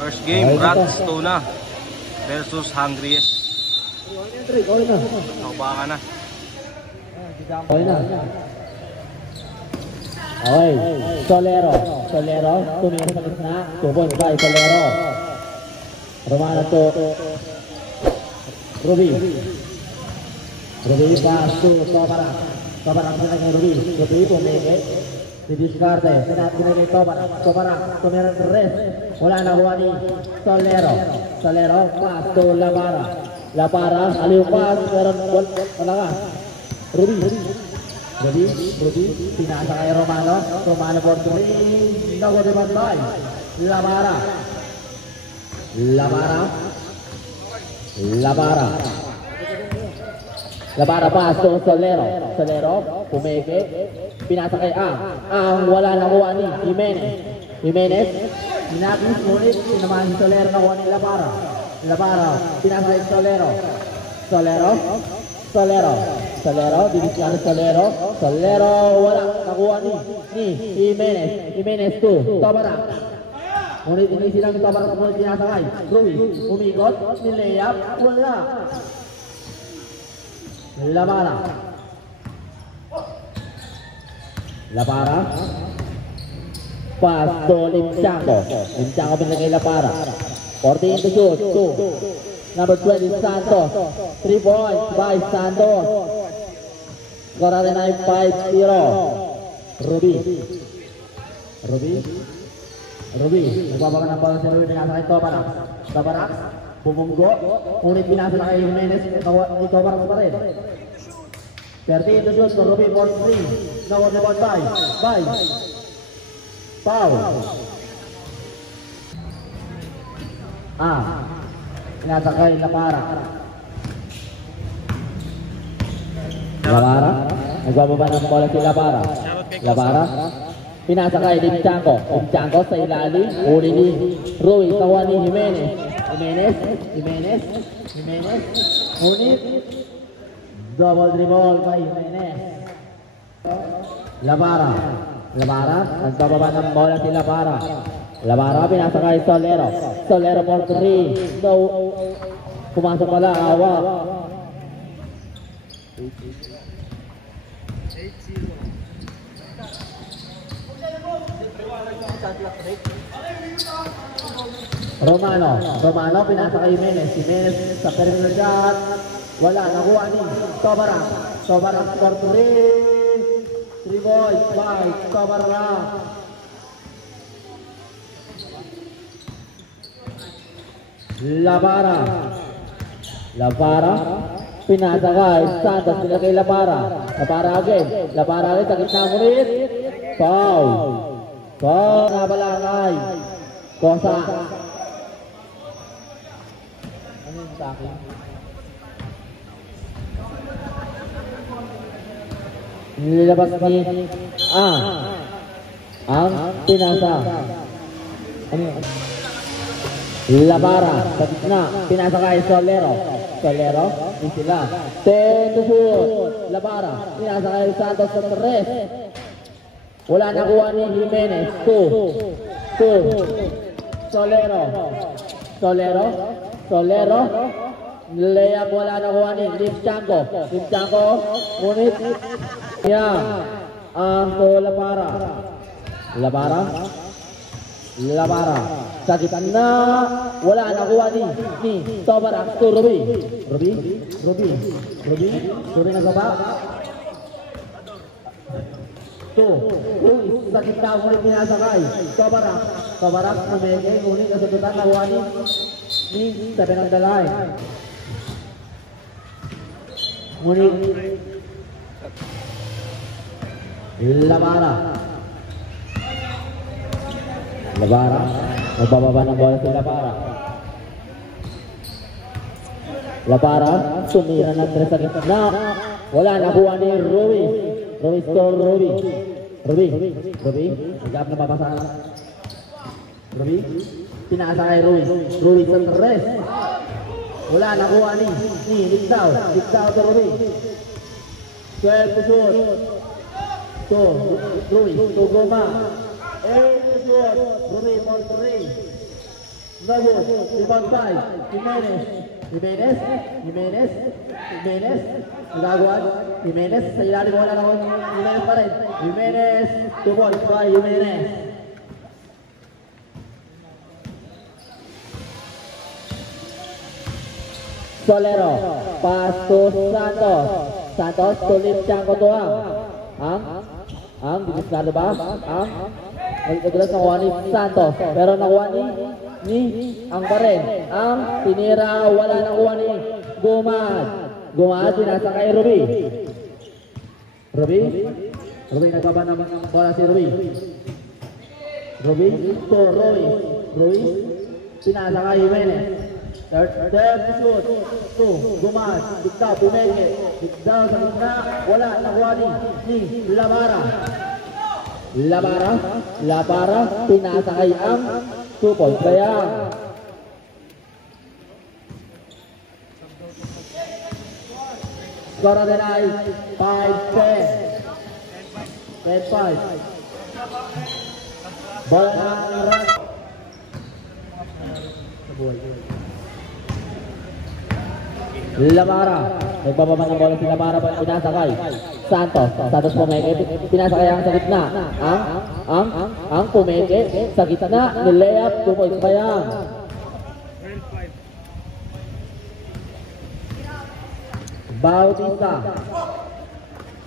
First game, Rats Tuna versus Hungriest. Baka na. Okay, Solero, tumira sa gitna, 2.5, Solero. Romano to Ruby pass to Tobarak pinag Ruby pumikit, didiskarte, pinag Tobarak, tumira ng rest, wala na kuha ni Solero, pass to Lapara, aliw pass, pero wala ka, Ruby, pinasa kay Romano for 3, nago di bantay, Labara pass to Solero, pumikit, pinasa kay ang wala na kuha ni Jimenez, pinagis ngunit, sinamahan si Solero na kuha ni Labara, pinasa kay Solero, bibigyan ni Solero, wala, nakuha ni Jimenez to Tobarak. Ngunit ini silang Tobarak mula pinasakay. Ruiz, umikot, nilayap, wala. Lapara, pass to Limchango pinagay Lapara. 14 to shoot, number 20 Santos, 3 points by Santos. Score natin ay 5-0. Ruby, nagbabaga ng ball si Ruby, pinasa kay Tobarak, bumunggo, ngunit pinasa na kay Jimenez, ni Tobarak pa rin. 13 to shoot, Ruby for 3, now on the ball by foul. Pinasa kay Lapara, nagbababa ng bola si Lapara, pinasa kay Limchango sa ilalim, uli ni Ruiz, kawan ni Jimenez, ngunit double dribble kay Jimenez. Lapara, nagbababa ng bola si Lapara, pinasa kay Solero for 3, no, pumasok pala, awak. Romano, pinasa kay Jimenez sa perimeter shot, wala, nakuha ni Tobarak for 3 boys by Tobarak. Lapara, pinasa kay Santos, pinagay Lapara again, sa gitna ngunit, foul, nabalangay, Kosa. Ano yung sa akin? Nililabas ni ang pinasa. Ano yun? Lapara, sa gitna, pinasa kay Solero, di sila. 10 to shoot, Lapara, pinasa kay Santos sa 3. Wala nakuha ni Jimenez, 2. Solero, layup, wala nakuha ni Limchango, ngunit, ang to Lapara, sa gitna, wala nakuha ni Tobarak to Ruby na gaba. Ruiz, sa gitna, ngunit pinasakay. Tobarak, umegay, ngunit kasagutan nakuha ni 7 on the line. Ngunit Labara, magbababa ng bola si Lapara, sumira ng 3 sa gitna, wala nakuha ni Ruiz to Ruby, nagap na papasahan. Ruby, pinasa kay Ruiz sa 3, wala nakuha ni Ligtaw to Ruby. 12 to shoot, to Ruiz, to Goma, 8 to shoot, Ruby for 3. No good. Rebound 5. Jimenez. Jimenez. Jimenez. Jimenez. Nagagawan. Jimenez. Sa ilalim wala na Jimenez pa rin. Jimenez. 2 points by Jimenez. Solero. Pass to Santos. Santos tulim siyang kutuang. Ang didiskado ba? Nagkagulas nakuha ni Santos. Pero nakuha ni ang pa rin. Ang tinira, wala nakuha ni Gumad. Gumad, sinasa kay Ruby. Ruby, nagkaba ng bola si Ruby. Ruby, to Ruiz, sinasa kay Jimenez. Third shoot, to Gumad, bigdaw, pumenge, bigdaw sa gitna, wala nakuha ni Labara, pinasakay ang 2 points. Kaya skora din ay 5-10. 10-5. Bola ng Rat. Labara, nagbababa ng bola si Labara, pinasakay Santos pumeke, pinasakay ang sa gitna, ang pumeke sa gitna, nilayap, 2 points pa yan. Bautista,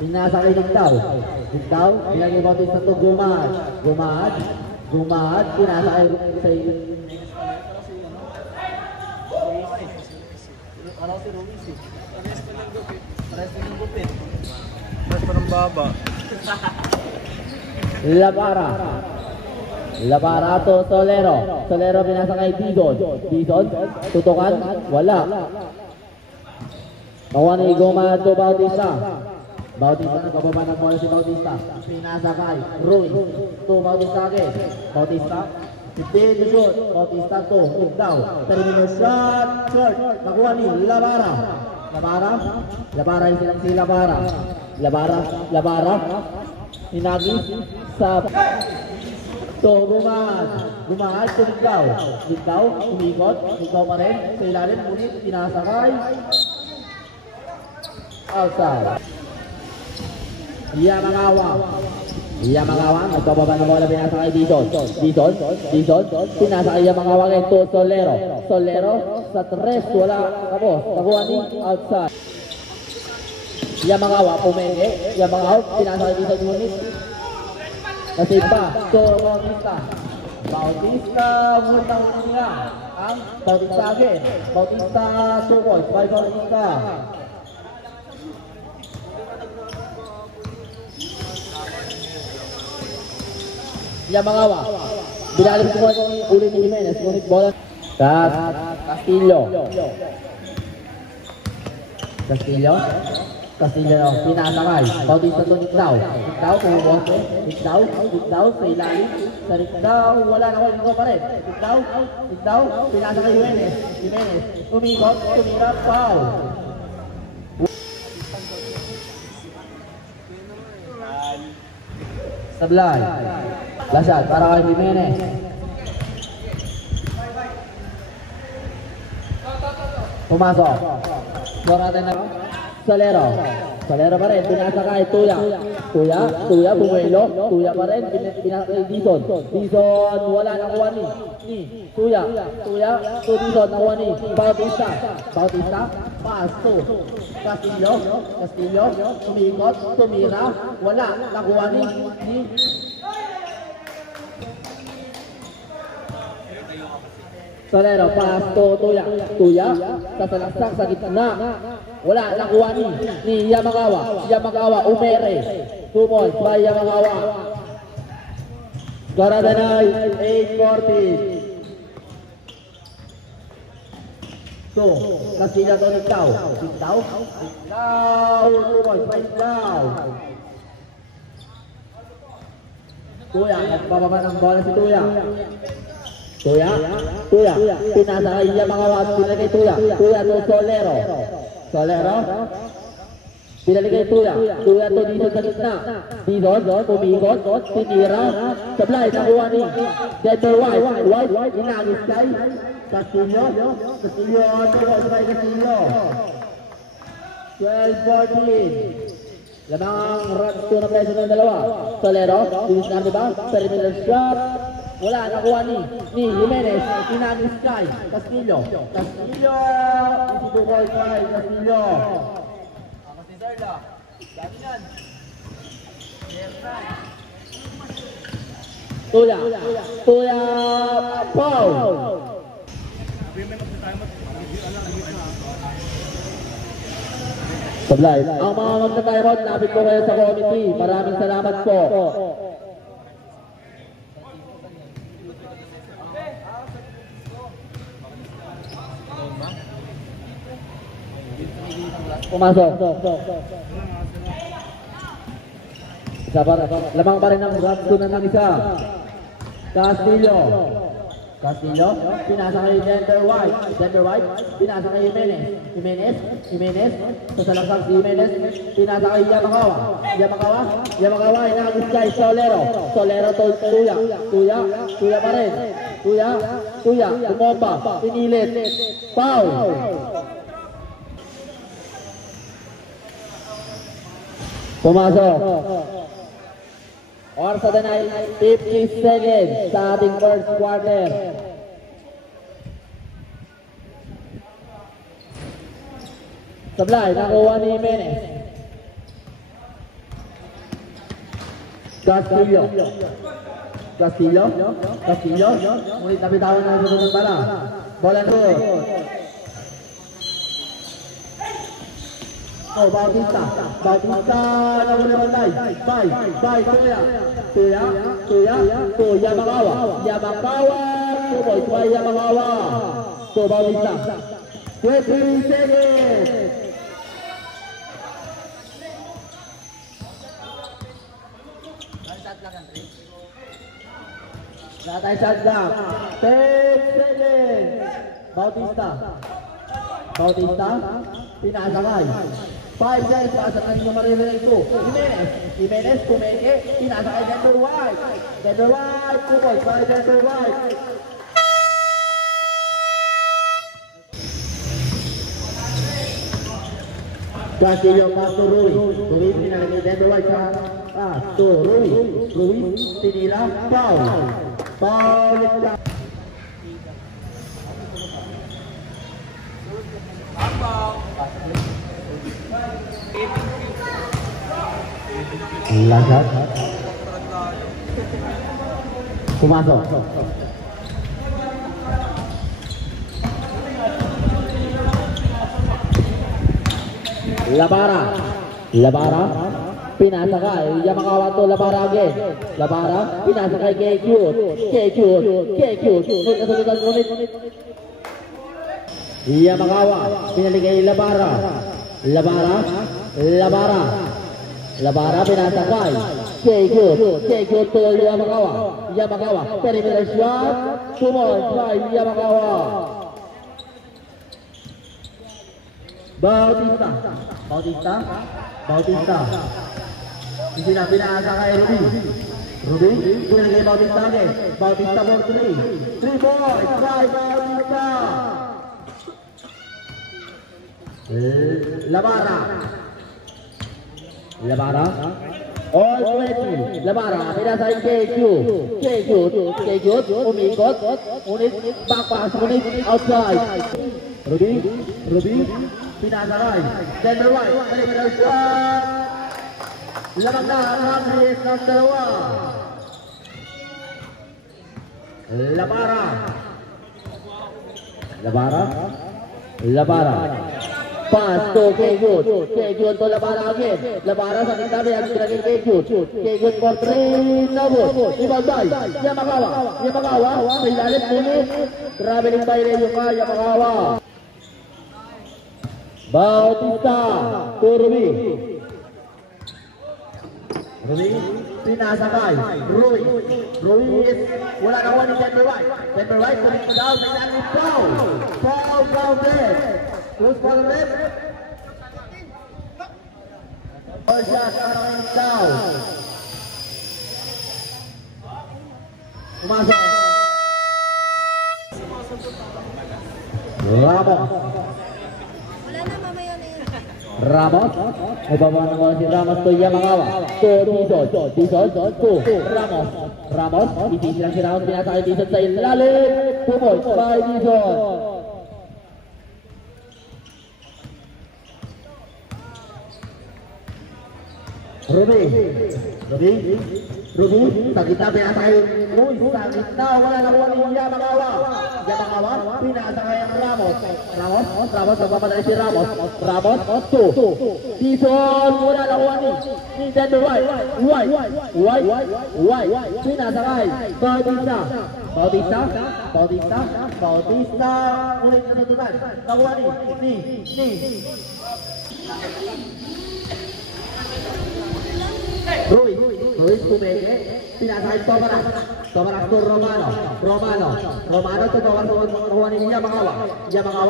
pinasakay Digdaw, pinagay Bautista to Gumad, pinasakay sa Araw si Ruiz eh. Pares ng gupit. Pares pa ng baba. Labara to Solero binasa kay Dizon, tutukan, wala. Nakuha ni Goma to Bautista, nagkababa ng bola si Bautista. Pinasa kay Ruiz to Bautista again. Bautista 15 to shoot. Bautista to Digdaw. Termino shot. Short. Nakuha ni Labara yung silang si Labara. Inagis sa to Gumad to Digdaw. Umikot. Digdaw pa rin. Sa ilalim. Ngunit pinasakay. Outside. Yamagawa, nagkababa ng bola, pinasa kay Dizon, pinasa kay Yamagawa kay to Solero, sa 3, wala, tapos, nakuha ni outside. Yamagawa, pumenge, pinasa kay Dizon unit, kasi pa, to Bautista, multang niya, ang Bautista again, 2 points, 5 Bautista. Yamagawa, binalik ko yung uli ni Jimenez, ngunit bola Castillo, pinasakay Bautista to Digdaw, Digdaw sa ilalim, sa Digdaw, wala na ko pa rin, Digdaw, pinasakay Jimenez, umikot, tumira, foul. Sablay, lasad para kay Jimenez. Pumasok. Natin na Solero pa rin, pinasakay Tuya, bumuelo, Tuya pa rin, pinasakay Dizon, wala nakuha ni Tuya, to Dizon, nakuha ni Bautista, pass to Castillo, umikot, tumira, wala, nakuha ni Solero, pass to Tuya, sasalaksak sa gitna, wala, nakuha ni Yamagawa, umere, 2 points by Yamagawa. Garadanay, 8-14. So, Castillo to Digdaw, 2 points by Digdaw. Tuya, nagpapaba ng bola si Tuya, pinasa kay Yamagawa, pinasa kay Tuya to Solero, Pinaligay Tuya. Tuya to dito sa gitna. Dizon, umikot, tinira. Sablay, nakuha ni Denver White. White, inagis kay Castillo. Castillo, tulos kay Castillo. 12-14. Lamang runs to na preso ng dalawa. Solero, bilis na diba? Perimeter shot. Wala, nakuha ni Jimenez. Inagis kay Castillo. Castillo, itutukol kay Castillo. Tuya, foul. Sablay, ang mga magta-timeout, lapit po kayo sa committee. Maraming salamat po. Pumasok. Lamang pa rin ang ratsunan ng isa. Castillo, pinasa kay Denver White, pinasa kay Jimenez, sasalagsang si Jimenez, pinasa kay Yamakawa, inagis kay Solero to Tuya pa rin, Tuya, tumomba, pinilit, foul. Pumasok. Or sa danay, 50 seconds sa ating first quarter. Sablay, nakuha ni Jimenez. Castillo. Ngunit nabitawan na sa sunod pala. Bola doon. Oh, Bautista, nakuha bantay. Bye, Tuya, Yamakawa, tumoy, Yamakawa. So, Bautista, 20 seconds. Natay shotgun, 10 seconds. Bautista, pinasakay. 5 guys, pasakay niyo maririnig ko. Jimenez, kumeke, pinasakay Denver White, kumoy, by Denver White. Castillo, pass to Ruiz, pinalagay Denver White sa to Ruiz, tinila, foul. Lagat. Pumasok. Labara. Pinasakay. Yamakawa to Labara again. Pinasakay kay Cute. Ngunit. Yamakawa. Pinaligay Labara pinasakay. Kay Cute to Yamakawa. Perimeter shot. Tumoy by Yamakawa. Bautista. Hindi na pinaasa kay Ruby. Pinagay Bautista again. Bautista for 3 points by Bautista. Labara. All 20. Labara. Pinasay kay Cute. Umikot. Ngunit backpass. Ngunit outside. Ruby. Pinasakay. Denver White. Perimeter shot. Lamang na ang hit ng dalawa. Labara. Pass to Kay Cute to Labara again. Labara sa kitabi ang pinagin Kay Cute for 3. Nabot. Ibagay. Yamakawa. May lalit ngunit. Traveling by Reyo ka. Yamakawa. Bautista to Ruby. Pinasakay. Ruiz. Wala na one ni Denver White. Pulit na daw. May lalit foul. Foul grounded. Close for the red. First shot, down. Pumasok. Ramos. Wala na, mamaya na yun. Ramos. Nagbaba ng bola si Ramos to Yamagawa. To Dizon. Dizon to Ramos. Ramos. Itisip lang si Ramos. Pinasa kay Dizon sa ilalim. Pumoy by Dizon. Ruby, sa gitna pinasa kay Ruiz, sa gitna, wala na kuha ni Yamagawa, pinasa kay Ramos, nagpapadali si Ramos, to, Dizon, wala na kuha ni Nintendo White, pinasa kay Bautista, ulit na tutunan, nakuha ni Ruiz tumeke, pinasa kay Tomarak to Romano to nakuha ni Yamagawa, pinasa kay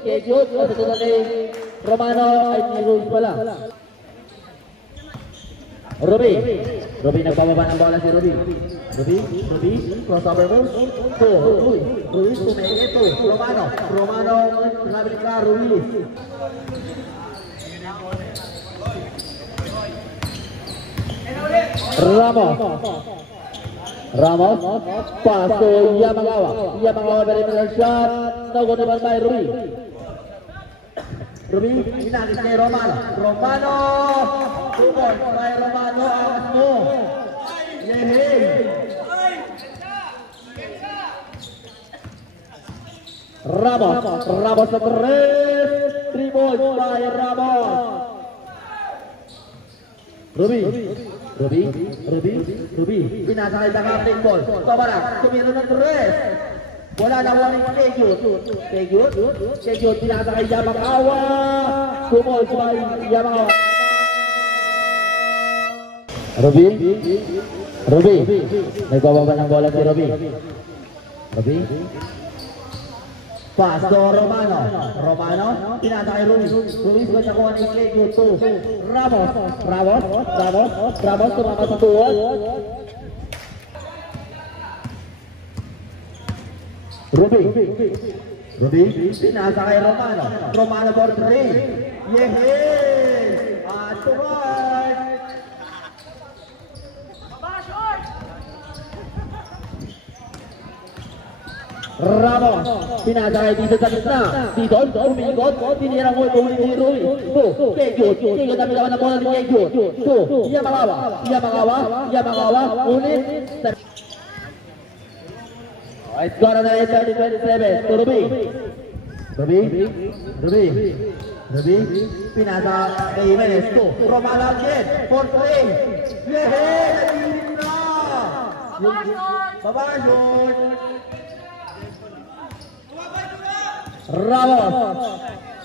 Kejut, tutunan ni Romano, ay ni Ruiz pala. Ruby nagbababa ng bola si Ruby, crossover move to Ruiz tumeke to Romano nabili ka Ruiz. Ramos pass to Yamagawa very nice shot, no good by Ruby, inalis kay Romano, tubol kay Romano, angas mo, Ramos sa 3 points by Ramos. Ruby, pinasa kay Dakapin ball, Tomarak, tumira ng 3. Wala na waring Kejut, pinasa kay Yamagawa, tumol by Yamagawa. Ruby, nagbababa ng bola si Ruby, pass to Romano, pinasa kay Ruiz ba nakuha ni Kejut to Ramos, tumama sa tuwal. Ruby, pinasa kay Romano for 3. At tuwal. Ramos, pinasa kay Dizon sa gitna. Dizon, umikot, tinirang mo ito ni Ruiz. Kejut, kami naman ang bola ni Kejut. Yamagawa, ulit. Score na 30-27 to Ruby, pinasa kay Jimenez to Romano again for 3. Nagilin na! Babashot!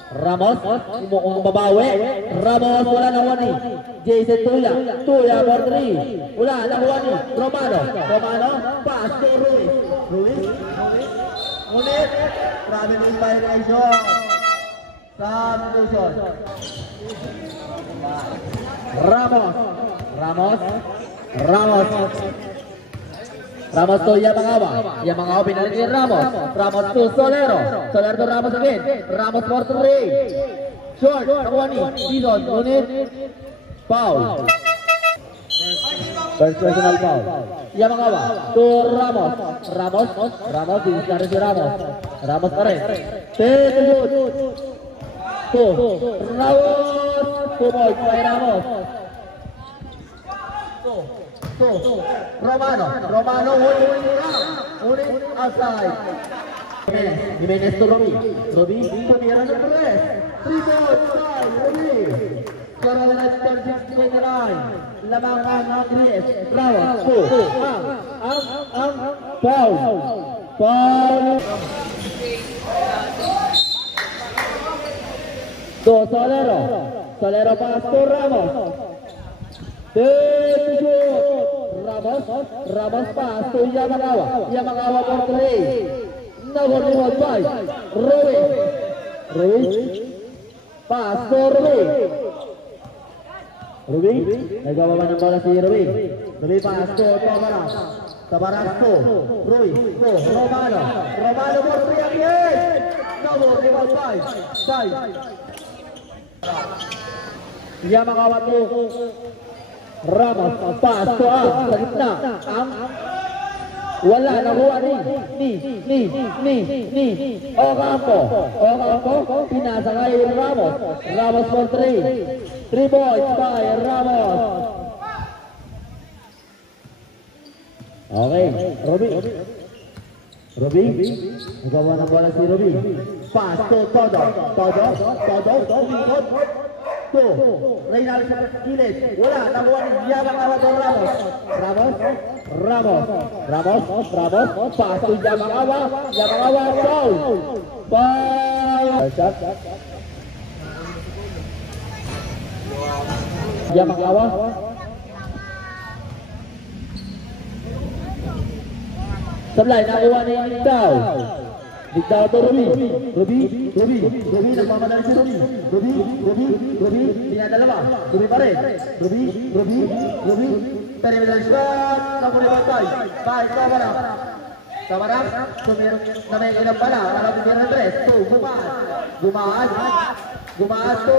Ramos, umukuha babawi. Ramos, wala na wani. Jason Tuya for 3. Wala na wani. Romano, pass to Ruiz. Ulit. Grabe na yung violation. Substitution. Ramos to Yamagawa pinalik ni Ramos to Solero to Ramos again, Ramos for 3, short, nakuha ni Dizon, unit, foul, first personal foul. Yamagawa to Ramos, diniscard si Ramos pa rin, to Ramos, pumoy kay Ramos, Romano, ulit outside. Jimenez to Ruby, tumira ng 3. 3 points by Ruby. Score na 36-29. Lamang ang Andres. Ramos to ang foul. To Solero pass to Ramos. Ramos pass to Yamagawa for 3. Number 5. Ruby. Pass to Ruby. Nagawa ng bola si Ruby. Ruby pass to Tabaras. Tabaras to Ruby. To Romano. Romano for 3 again. No, rival 5. Yamakawa to Ramos. Pass to Ang sa gitna. Ang wala nakuha ni Ocampo. Pinasa kay Ramos for 3 points by Ramos. Okay, Ruby. Nagawa ng bola si Ruby. Pass to Todo. Likod. To Reynaldo sa gilid. Wala, nakuha ni Yamakawa to Ramos. Pass to Yamakawa. Foul. Shot. Yamakawa. Sablay, nakuha ni Ligtaw to Ruby. Nagmamadali si Ruby. Dinadalawa. Ruby pa rin. Ruby. Perimeter shot. Nakuha bantay. Bye, Tabarak. Namay ilang pala. Para bigyan ng 3. To Gumaas to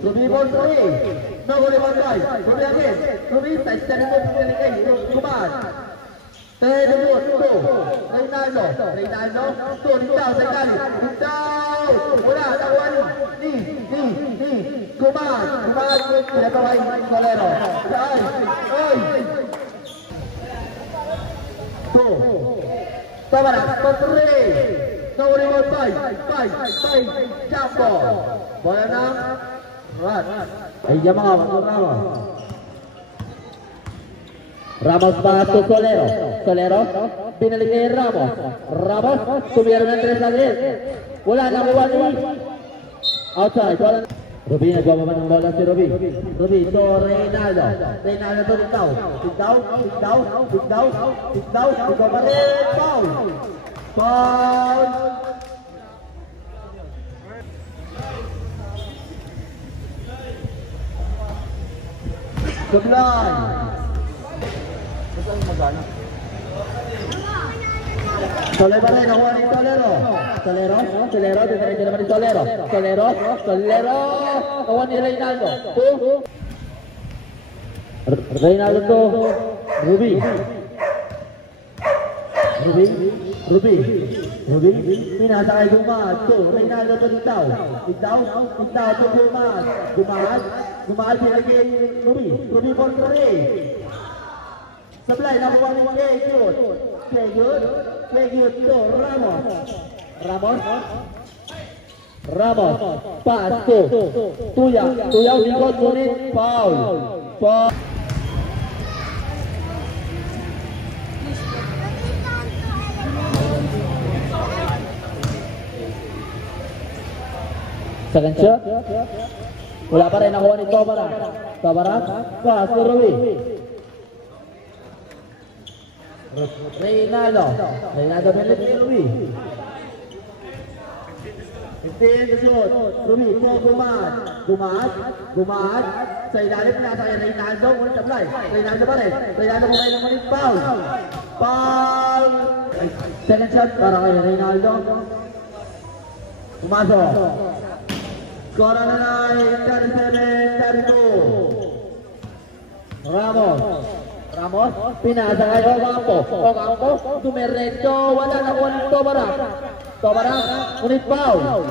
Ruby ball 3. Nakuha bantay. Ruby again. Ruby. Sa mo pinigay. Gumaas. Pedro to Reynaldo to Ligtaw sa kali. Ligtaw. Wala, nakuha ni Gumaas pinataway Solero. To Tabarak for 3. No rebound 5. Jump ball. Bola na Run. Ay Yamakawa. Ramos pass to Solero. Pinalik kay Ramos. Tumira ng 3 agad. Wala na kuha ni outside. Ruby nagawa ng bola si Ruby to Reynaldo to Ligtaw. Ikaw pa rin. Foul. Sublay. Solero nakuha ni Solero, diretso naman ni Solero, nakuha ni Reynaldo to Ruby, pinasa kay Gumaas to Reynaldo to Ligtaw to Gumaas pinagay Ruby for 3. Sablay, nakuha ni Kegyut to Ramos. Pass to Tuya, likod ngunit foul. Second shot. Wala pa rin, nakuha ni Tabarak. Pass to Ruby. Reynaldo pinalik kay Ruby. 15 shoot. Ruby to Gumaas. Sa ilalim nasa kay Reynaldo. Unang sablay. Reynaldo pa rin. Reynaldo po kayo naman yung foul. Second shot para kay Reynaldo. Pumasok. Score na na 37-32. Ramos, pinasa kay Ocampo, dumiretso, wala na kuha ni Tabarak, ngunit foul.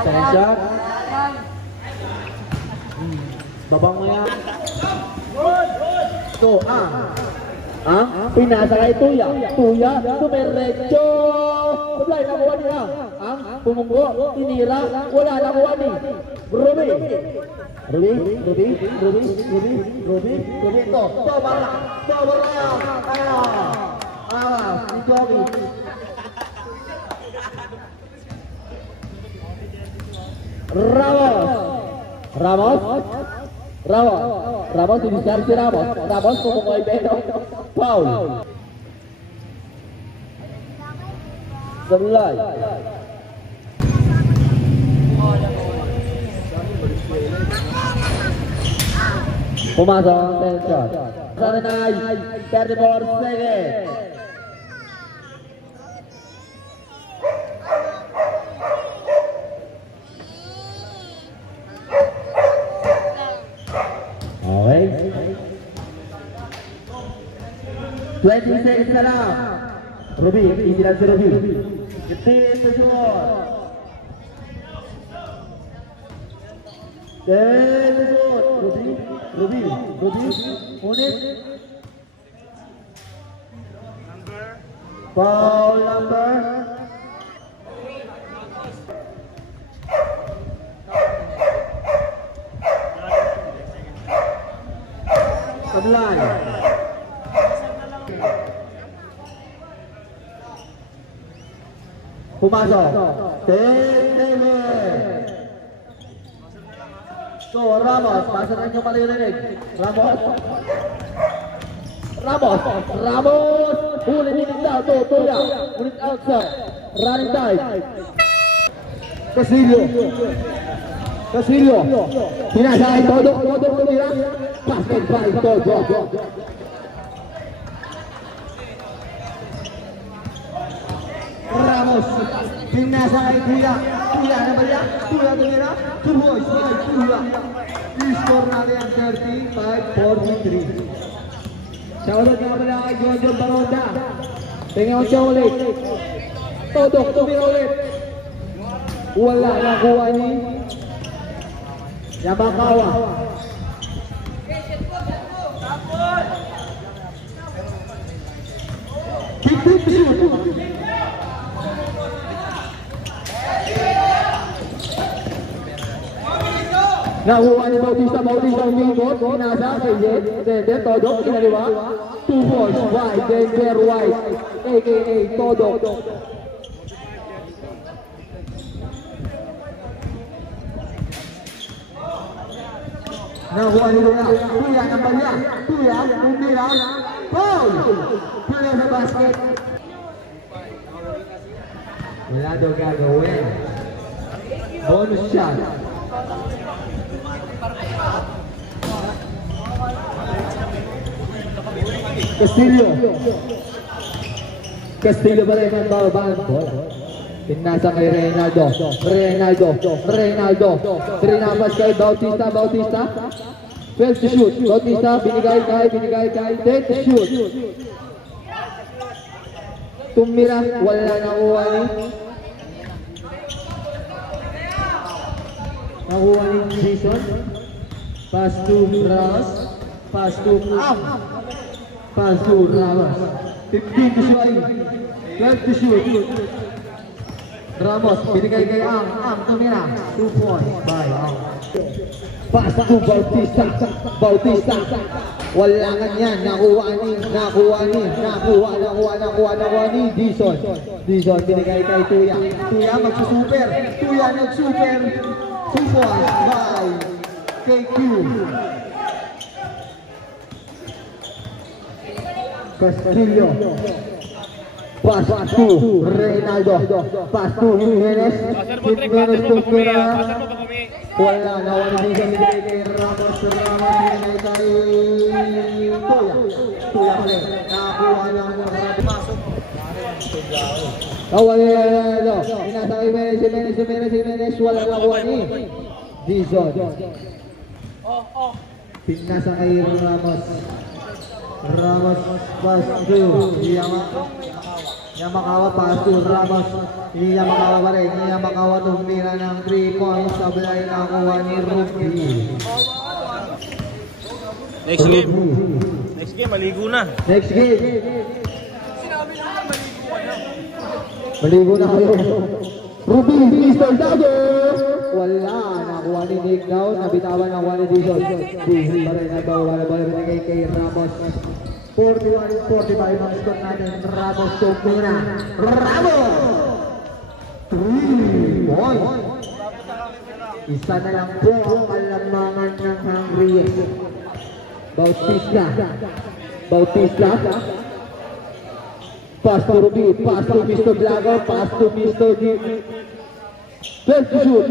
Second shot. Babang mo yan. To, Ang pinasa kay Tuya, dumiretso. Sablay, nakuha niya. Ang pumunggo, tinira, wala nakuha ni Ruby to Tabarak. Si Joey. Ramos. Ramos, dinisar si Ramos. Ramos, kumukuha pero. Foul. Sablay. Pumasok ang 10 shot. Sana na 34 seconds. Okay. 20 seconds na lang. Ruby, isilan si Ruby. Getin to shoot. 10 to shoot. Ruby. Unit. Foul number. Sablay. Pumasok. 10-7. So, Ramos, basa na nyo malirinig. Ramos. Ulit daw. Tuya. Ulit outside. Running time. Casillo. Pinasay. Todo tumira. Basket by Todo. Ramos. Pinasay. Tuya na ba yan? Tuya tumira. 2 points by Tuya. I-score natin ang 35-43. Shoutout nga pala kay Jojo Baronda. Tingnan siya ulit. Todo, tumira ulit. Wala nakuha ni Yamakawa. Kick shoot. Nakuha ni Bautista ang mingot. Pinasa kay Dede, Todo, kinaliwa. 2 points by Denver White, a.k.a. Todo. Nakuha ni Tuya. Tuya ng banya. Tuya, tumira. Foul! Tuya sa basket. Wala daw gagawin. Bonus shot. Castillo pa rin ang babaan. Pinasa kay Reynaldo. Trinapas kay Bautista. 12 to shoot. Bautista, binigay kay. 10 to shoot. Tumira, wala nakuha ni. Nakuha ni Jason. Pass to Ramos. Pass to Ramos. 15 to shoot. 12 to shoot. Ramos, binigay kay Ang tumira. 2 points by Ang. Pass to Bautista. Wala nga yan. Nakuha ni Dison. Binigay kay Tuya. Tuya magsusuper. 2 points by KQ. Castillo. Pass to Reynaldo. Pass to Jimenez. Tumira. Wala na din sa kay Ramos. Binigay kay Tuya pa rin. Nakakuha ng pasok. Inasa kay Jimenez. Wala nakuha ni Dizon. Pinasa kay Ramos. Pass to Yamakawa, pass to Ramos. Yamakawa pa rin. Yamakawa tumira ng 3 points. Sablay na kuha ni Ruby. Next game, maligo na. Maligo na kayo. Ruby, Mr. Dagger. Wala. Nakuha ni Nick Down. Nabitawan na kuha ni Dizon. Dizon pa rin. Wala kay Ramos. 41-45 ang score natin. Ramos tumira. Ramos! 3 points. Isa na lang po ang kalamangan ng Hungry. Bautista. Bautista. Pass to Ruby. Pass to Mr. Blago. Pass to Mr. G. 12 to shoot.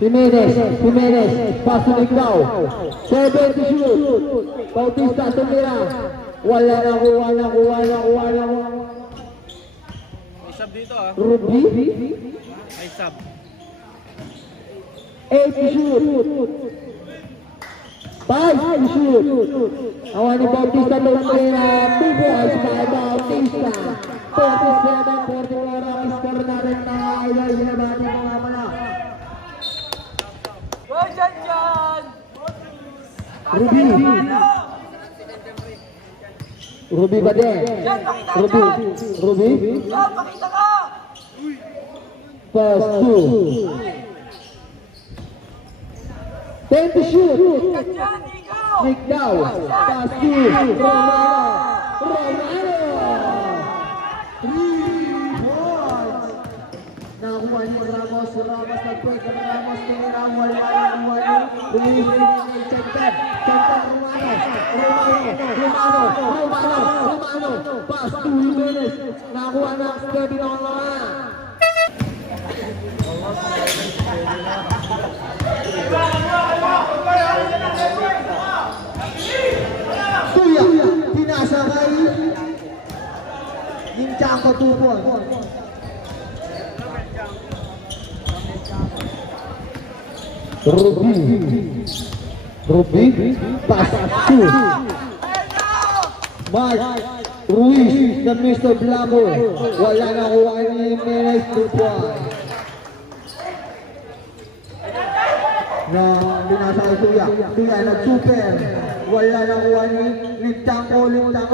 Jimenez. Pass to Nicao. 7 to shoot. Bautista tumira. Wala na kuha. May sub dito ah. Ruby. May sub. 8 to shoot. 5 to shoot. Awan ni Bautista tumira. 2 points by Bautista. 47-44 ang score natin na idol. Binabati ko nga pala. Ruby ba din? Ruby? Pass 2. 10 to shoot. Nick Dow. Pass 2. Romano. 3 points. Nakuha ni Ramos. Nag-break ka na Ramos. Tumira. Wala. Release ni Chantan. Romano. Pass 2 Jimenez. Nakuha na Kevin Onloa. Kuya, pinasa kay Ninchako 2 points. Ruby, pass 2. Mark Ruiz na Mr. Blanco. Wala na kuha ni Jimenez 2 points. Na binasa kay Kuya nag-super. Wala na kuha ni Lintanko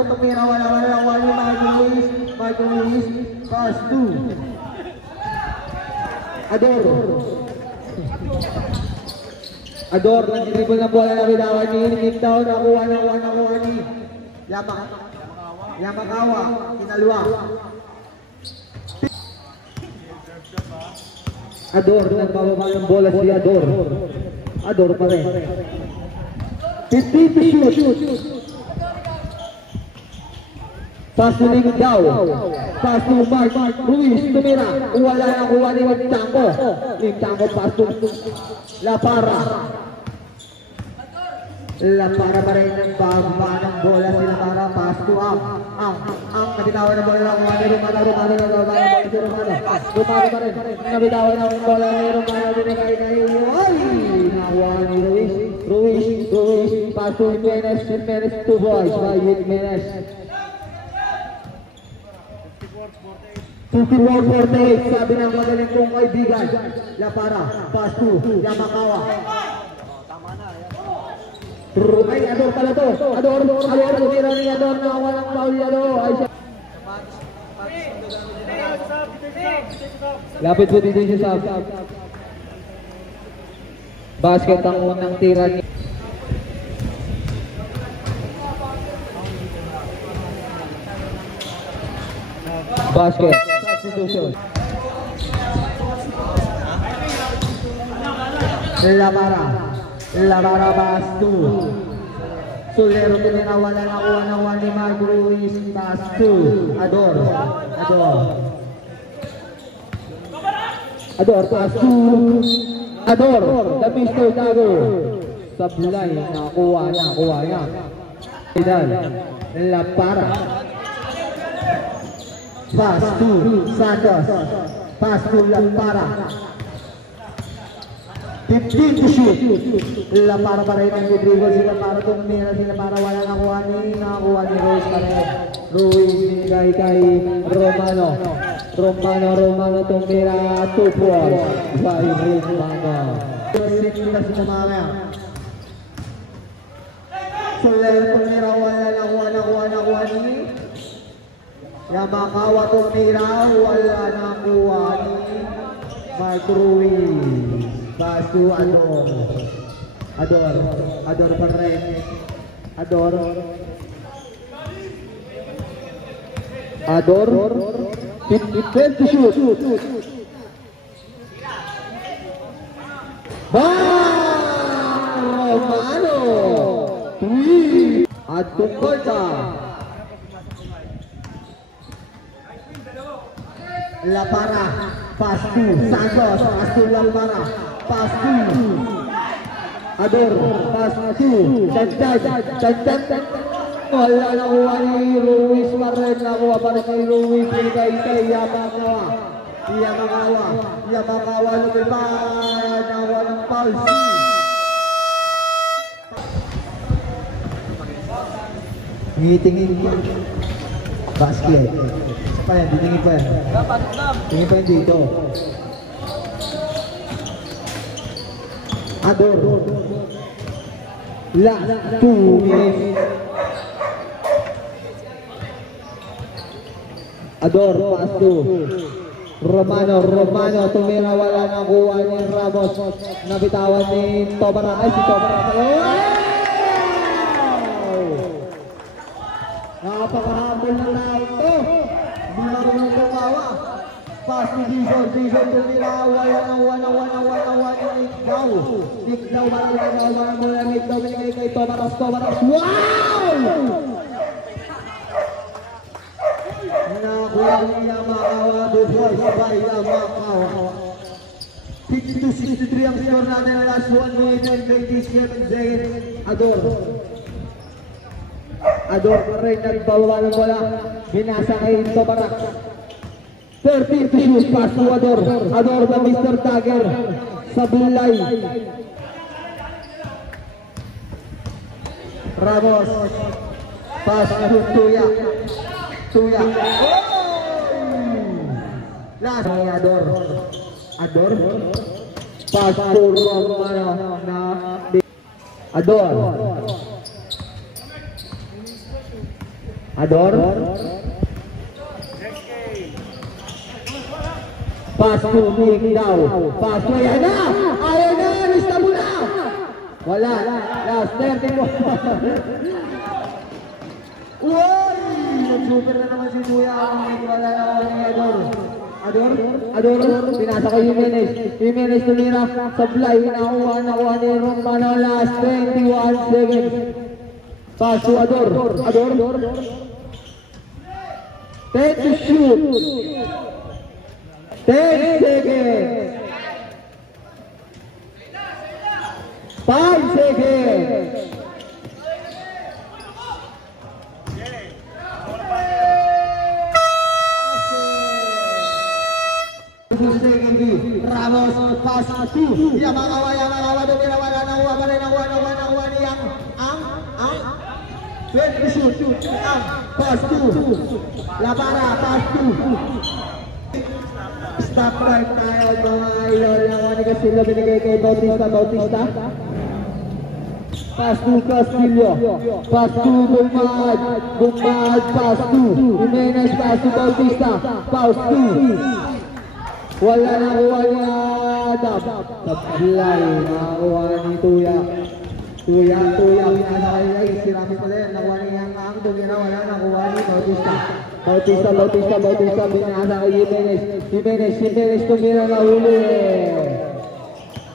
tumira. Wala na kuha ni Mark Ruiz. Pass 2. Ador, nag-dribble na bola na bitawan ni Niptown. Nakuha ni Yamakawa. Kinalwa. Ador, nagbababa ng bola si Ador. Ador pa rin. 15 to shoot. Pass to Niptown. Pass to Mark Ruiz. Tumira. Wala na kuha ni Niptanko. Pass to La Para pa rin ng bababa ng bola si La Para. Pass to ang nabitawan ng bola ng Romano pa rin. Nabitawan ng bola ni Romano. Binigay na nakuha ni Ruiz. Pass to Jimenez. 2 boys by Jimenez. 54-48, sabi ng magaling kong kaibigan. La Para, pass to Yamakawa. Ay, Ador pala to. Ador, tumira ni Ador na walang foul ni Ador. Lapit po dito siya sa basket ang unang tira ni basket. Substitution. La Para pass 2. Sulero tumira. Wala na kuha ni Mark Ruiz. Pass 2. Ador pass 2. Ador, the Mr. Tago. Sablay, nakuha niya. La Para. Pass to Santos. Pass to La Para. 15 to shoot. La Para pa rin ang dribble. Sila Para tumira. Sila Para wala nakuha ni Ruiz pa rin. Ruiz binigay kay Romano. Romano tumira. 2 points by Romano. Sikita si Mamaya. Soler tumira. Wala nakuha ni Yamakawa tumira. Wala nakuha ni Mark Ruiz. Pass to Ador pa rin. Ador 15 to shoot. Romano At Pungkolta. La Para, pass to Santos, pass to La Para, pass to Ador, pass to Dagdag. Wala nakuha ni Ruiz Marren, nakuha pa rin kay Ruiz, pinigay kay Yamakawa, lumipad, nakuha ng foul. Tingin basket. Isa pa yan, tingin pa yan. Tingin pa yan dito. Ador. Last 2 minutes. Ador, pass to Romano, tumira, wala na kuha ni Ramos. Nabitawan ni Tobara. Ay, si Tobara. Napakahabol na tao ito. Hindi na rin ang tumawa. Pass to Dizon tumira, wala na Nikdaw, marang mula Nikdaw, binigay kay Tobaras. Wow! Nakuha ni Yamakawa, Duboy, sabay Yamakawa. 52-63 ang score natin na last 1 minute and 27 seconds. Ador pa rin, nagbababa ng bola. Binasa kay Tobarak. 13 to shoot, pass to Ador ba Mr. Tagger sa bulay. Ramos, pass to Tuya. Last ni Ador, pass to Romano na Ador, pass to Nikdaw, pass to ayaw na, lista mo na. Wala, last 30 mo. Uy! Nag-super na naman si Tuya. Wala na ako ni Ador, pinasa kay Jimenez tumira, supply, nakuha ni Romano, last 21 seconds. Pass to Ador, 10 to shoot. 10 seconds. 5 seconds. Ramos, pass to Yamakawa, dumira, wala nakuha pa rin, nakuha ni ang 20 shoot, ang pass to La Para, pass to stop time tayo mga idol. Nakuha ni Castillo, binigay kay Bautista, pass to Castillo, pass to Gumad, pass to Jimenez, pass to Bautista, pass to wala na kuha ni Adam. Tablay, nakuha ni Tuya, pinasa kayo ay sinabi pala yan. Nakuha ni ang tumira, wala na kuha ni Bautista, binasa kay Jimenez, tumira na huli.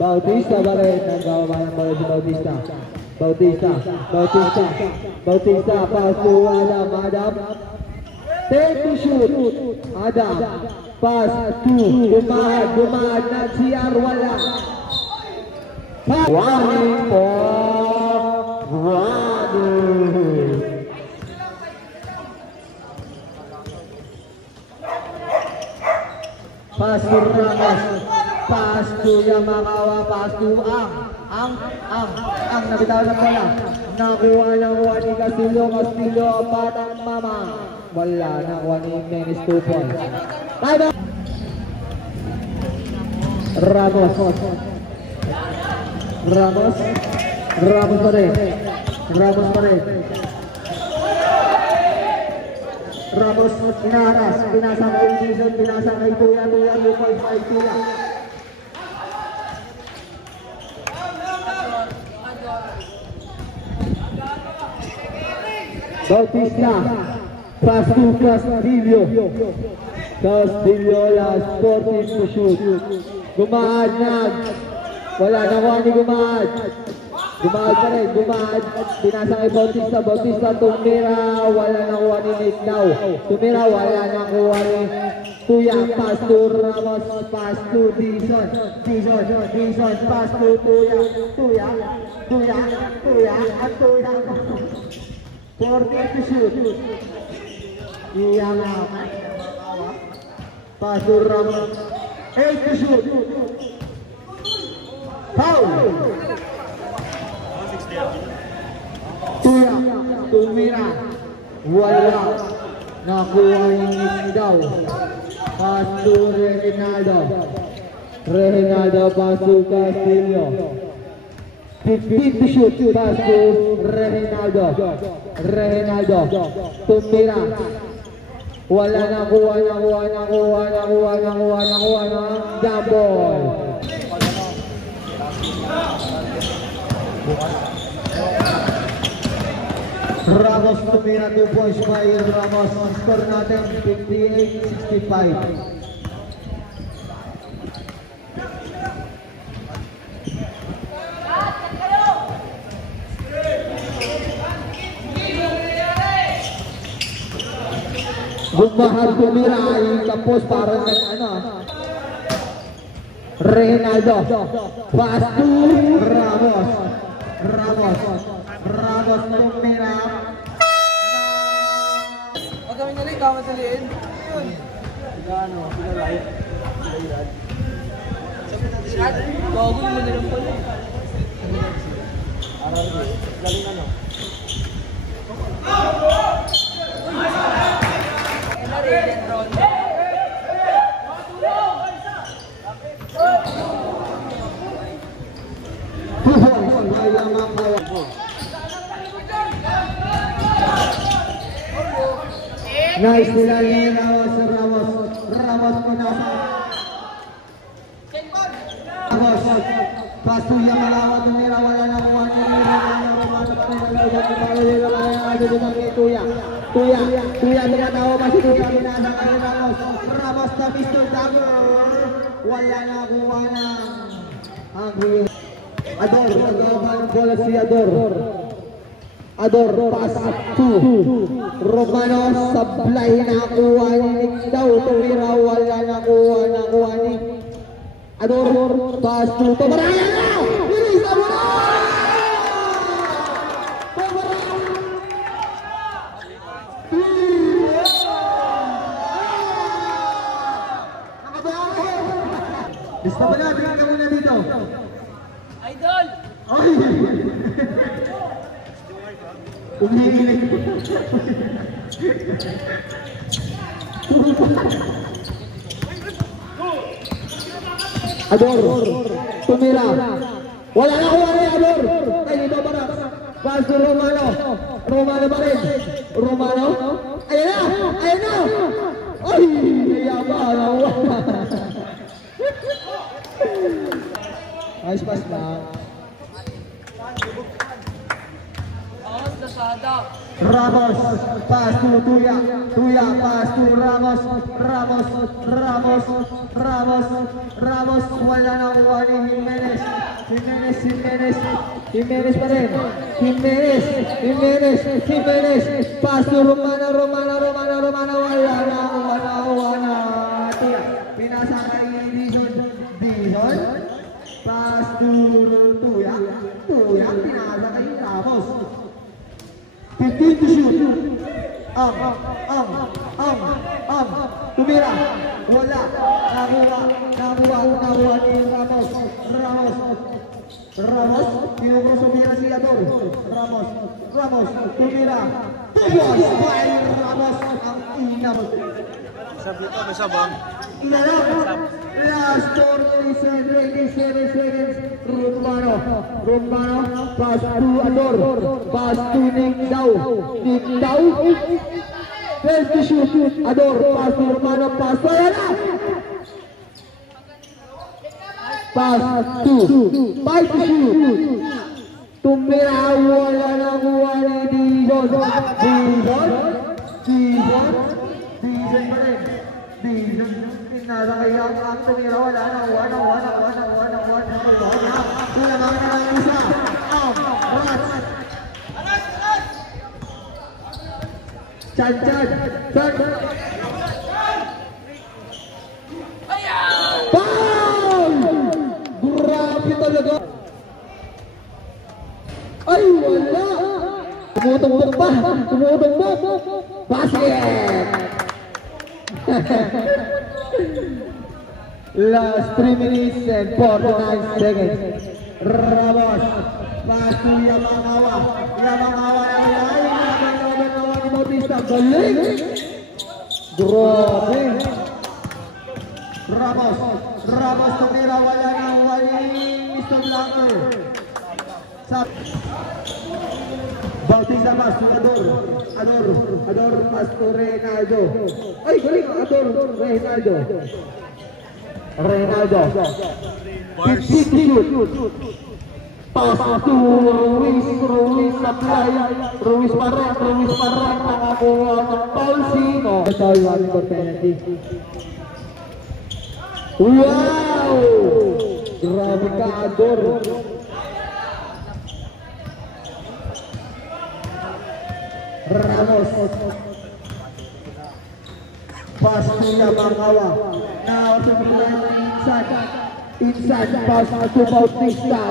Bautista ba rin? Nagkawabayan pala si Bautista, pass to Adam. Take to shoot, Adam. Pass to Gumad na CR, wala. Warning for Brothers. Pass to Ramos, pass to Yamakawa, pass to ang nabitawan ng bola. Nakuha ni Castillo, patang mama. Wala, nakuha ni Menes 2 points. Ramos pa rin. Ramos inaras, pinasa kay Jason, pinasa kay Tuya, 2.5 Tuya. Bautista, pass to Castillo, last 14 to shoot. Gumad na, wala, nakuha ni Gumad. Gumahal pa rin, gumahal. Pinasa kay Bautista, Bautista tumira, wala nakuha ni Nick daw. Tumira, wala nakuha ni Tuya, pass to Ramos, pass to Dizon, pass to Tuya, at Tuya. 40 to shoot. Iya nga. Pass to Ramos, 8 to shoot. Foul! Tuya, tumira, wala, nakuha yung daw. Pass to Reginaldo, pass to Castillo. 15 to shoot, pass to Reginaldo, tumira. Wala nakuha, jump ball. Ramos tumira 2 points by Ramos. Score natin 58-65. Gumahal tumira ay kapos para sa ano. Reynaldo. Pass to Ramos. Ramos tumira. Huwag kami nalik, kamataliin. Yun. Gano, pinalay. Sabi natin siya. Bago mo nilang pala. Galing ano? Nice nila ni Ramos pinasa. Pass to Yamalawa, tumira, wala na kuha ni Tuya, tinatawa pa si Tuya, pinasa ka ni Ramos na Mr. Dagger, wala na kuha na Ador, nagawa ng bola si Ador, pass to Romano, sablay nakuha ni Nick daw, tumira, wala nakuha ni Ador, pass to Tobaraya na! Bilis na mo na! Basta ba natin ka muna dito? Idol! Ay! Umiinig. Ador, tumira. Wala na kuha ni Ador. Ay, dito ba na? Pass to Romano. Romano pa rin. Romano. Ayan na! Ayan na! Ay! Yaba! Nakuha! Ayos pass lang. Ramos, pass to Tuya, pass to Ramos, wala na kuha ni Jimenez pa rin, Jimenez, pass to Romano, wala na kuha na Tuya, pinasa kay Dizon, pass to Tuya, pinasa kay Ramos. 15 to shoot. Tumira. Wala. Nakuha ni Ramos. Pinukro sumira si Ador. Ramos. Tumira. Tuwas by Ramos. Ang inam. Sabi ko, may sabang. Last 47 seconds. Romano. Pass to Ador. Pass to Nick Daw. First to shoot. Ador. Pass to Romano. Pass to Ayala. Pass to 5 to shoot. Tumira. Wala na kuha ni Dizon pa rin. Pinasa kaya ang tumira, wala na, wala. Kulang ang isa. Chan. Foul! Grabe talaga. Ay, wala. Tumutumbok pa. Basket! Last 3 minutes and 49 seconds. Ramos. Pass to Yamagawa ni Bautista. Galing! Grabe! Ramos tumira, wala Mr. Blanco. Bautista pass to Ador pass to Reynaldo. Ay, galing! Ador, Reynaldo. Shoot. Pass to Ruiz supply. Ruiz pa rin. Nakakuha ng Paulsino. Foul, 1 for penalty. Wow! Grabe ka, Ador. Ramos. Pass to Yamagawa. Now to inside pass to Bautista.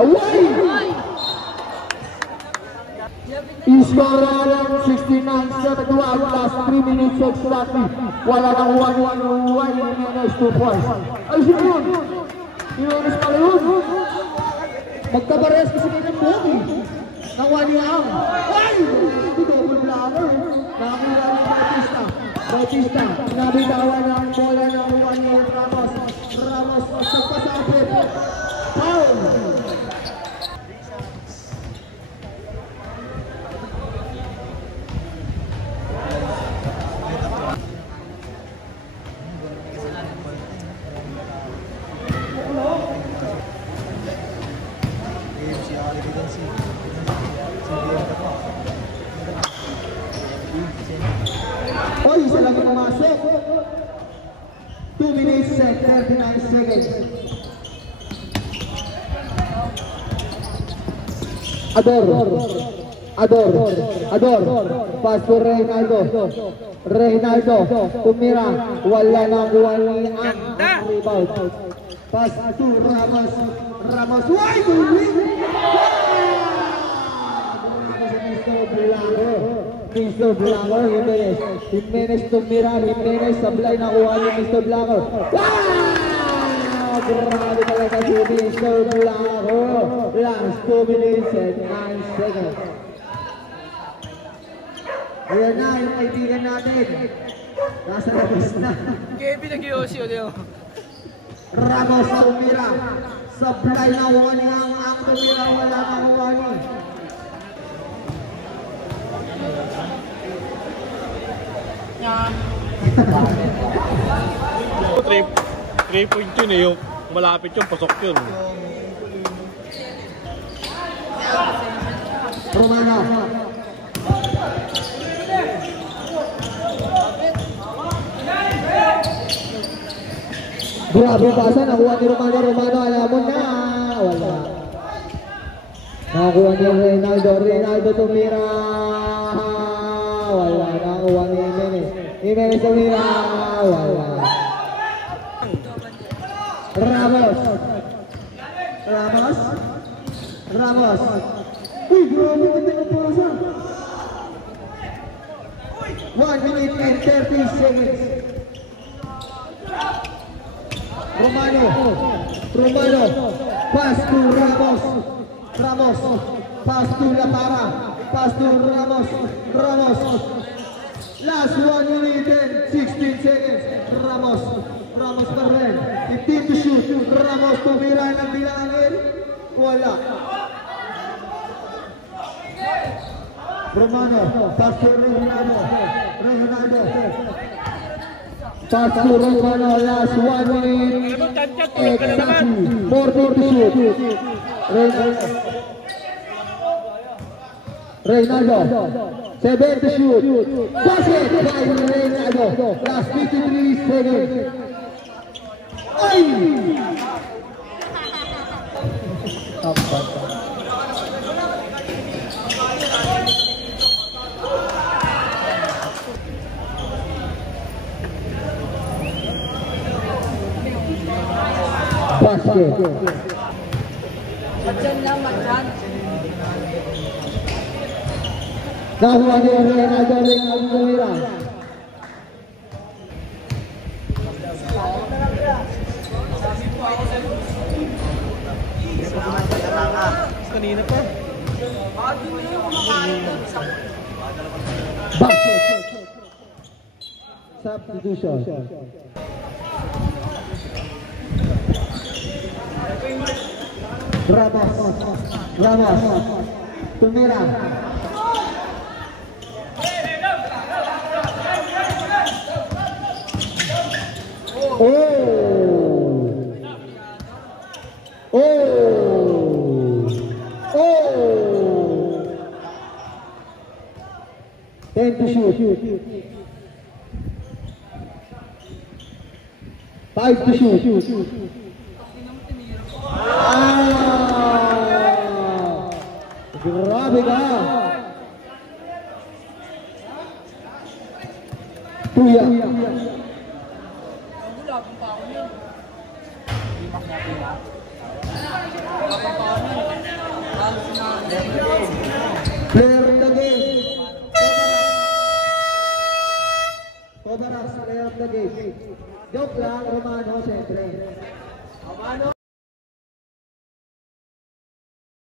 Iskoran 69-71 last 3 minutes exactly. Wala nang 1-1 Jimenez 2 points. Ay, sino yun? Jimenez pala yun. Magkabares kasi ng buhok eh. Nang 1 lang. Ay! Double bladder. Nakakira ng Bautista. Nabitawan ng bola ng 1 year Ramos sa pasapit. Foul! Oy, isa lang pumasok. 2 minutes and 39 seconds. Ador. Pass to Reynaldo. Tumira. Wala nang ang rebound. Pass to Ramos. Why do we? Mr. Blanco, Jimenez tumira, Jimenez sablay na kuha ni Mr. Blanco. Wow! Grabe talaga si Mr. Blanco. Last 2 minutes and 9 seconds. Ayan na, yung kaibigan natin. Nasa labas na. Kevin nag-iossi ulit. Ramos tumira. Sablay na kuha niya ang tumira, wala na kuha niya. 3 point yun eh, yung malapit yung pasok yun. Romano. Grabe pasa, nakuha ni Romano, alam mo na. Wala. Nakuha ni Reynaldo tumira. Wala, nakuha ni Jimenez tumira. Wala. Ramos. Uy, grabe ka ng pasa. 1 minute and 30 seconds. Romano. Pass to Ramos. Pass to La Para. Pass to Ramos. Last 1 minute and 16 seconds. Ramos pa rin. 15 to shoot. Ramos tumira ng bilangin. Wala. Romano. Pass to Reynaldo. Pass to Romano. Last 1 minute. Exactly. 40 to shoot. Reynaldo. 7 to shoot. Basket by Reynaldo. Last 53 seconds. Ay! Basket. Matyan lang, matyan. Nakuha ni Reynaldo Rivera. Kanina pa. Basket. Substitution. Ramos. Tumira. Ten to shoot. 5 to shoot. Grabe ka. Tuya. Player of the game. Cobaras, player of the game. Joke lang, Romano, siyempre. Romano.